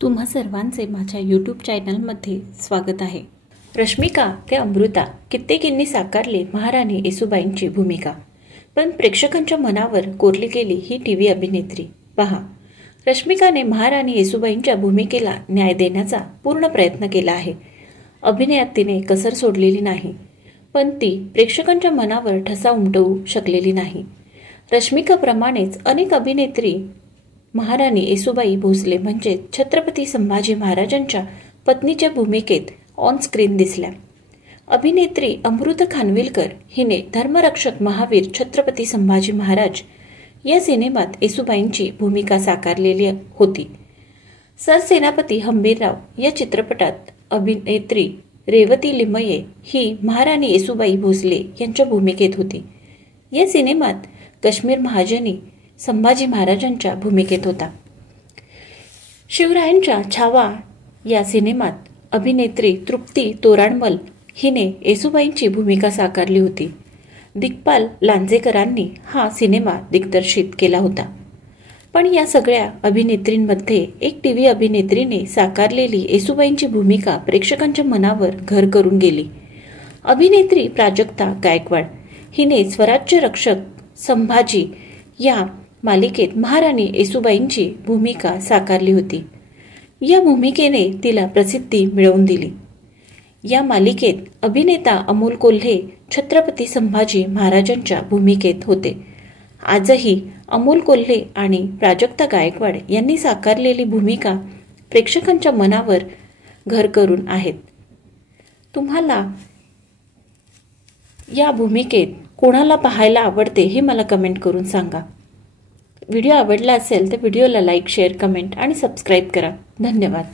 तुम्हा सर्वांचे माझ्या यूट्यूब चॅनलमध्ये स्वागत आहे। रश्मिका ते अमृता कित्येकींनी साकारली महाराणी येसूबाईंची भूमिका, पण प्रेक्षकांच्या मनावर कोरली गेली ही टीव्ही अभिनेत्री। पहा, रश्मिकाने महाराणी येसूबाईंच्या भूमिकेला न्याय देण्याचा पूर्ण प्रयत्न केला आहे। अभिनयात तिने कसर सोडलेली नाही, पण ती प्रेक्षकांच्या मनावर ठसा उमटवू शकलेली नाही। रश्मिकाप्रमाणेच अनेक अभिनेत्री महाराणी येसूबाई भोसले म्हणजे छत्रपती संभाजी महाराजांच्या पत्नीच्या भूमिकेत ऑन स्क्रीन दिसल्या। अभिनेत्री अमृता खानविलकर हिने धर्मरक्षक महावीर छत्रपती संभाजी महाराज या सिनेमात येसूबाईंची भूमिका साकारलेली होती। सरसेनापती हंबीरराव या चित्रपटात अभिनेत्री रेवती लिमये ही महाराणी येसूबाई भोसले यांच्या भूमिकेत होती। या सिनेमात काश्मीर महाजनी संभाजी महाराजांच्या भूमिकेत होता। शिवरायांच्या छावा या सिनेमात अभिनेत्री तृप्ती तोराणमल हिने येसूबाईंची भूमिका साकारली होती। दिग्पाल लांजेकरांनी हा सिनेमा दिग्दर्शित केला होता। पण या सगळ्या अभिनेत्रींमध्ये एक टीव्ही अभिनेत्रीने साकारलेली येसूबाईंची भूमिका प्रेक्षकांच्या मनावर घर करून गेली। अभिनेत्री प्राजक्ता गायकवाड हिने स्वराज्य रक्षक संभाजी या मालिकेत महाराणी येसूबाईंची भूमिका साकारली होती। या भूमिकेने तिला प्रसिद्धी मिळवून दिली। या मालिकेत अभिनेता अमोल कोल्हे छत्रपती संभाजी महाराजांच्या भूमिकेत होते। आजही अमोल कोल्हे आणि प्राजक्ता गायकवाड यांनी साकारलेली भूमिका प्रेक्षकांच्या मनावर घर करून आहेत। तुम्हाला या भूमिकेत कोणाला पाहायला आवडते हे मला कमेंट करून सांगा। व्हिडिओ आवडला असेल तर व्हिडिओला लाईक, शेअर, कमेंट आणि सबस्क्राईब करा। धन्यवाद।